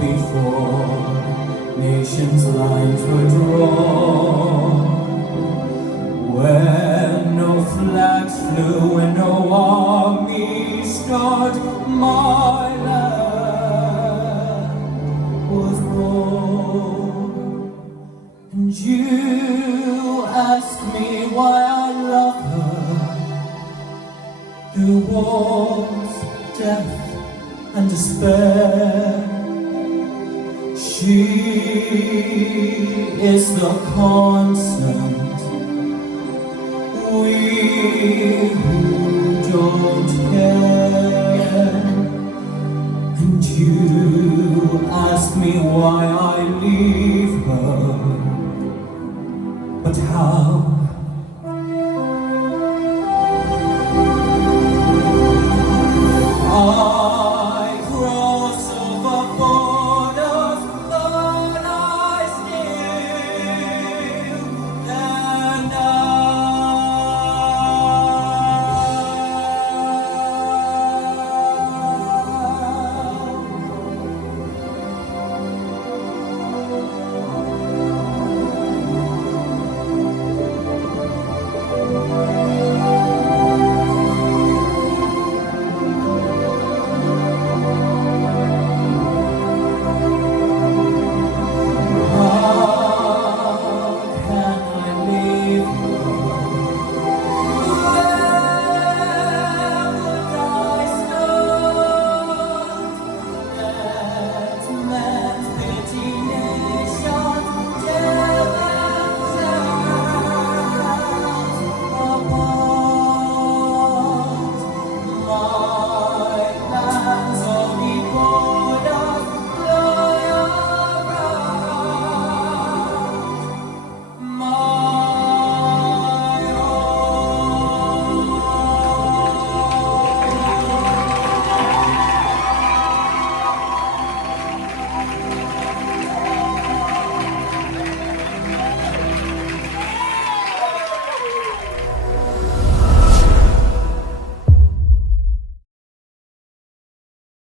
before nations' lines were drawn, where no flags flew and no armies stood, my land was born. And you ask me why I love her, through wars, death, and despair. She is the constant, we who don't care. And you ask me why I leave her, but how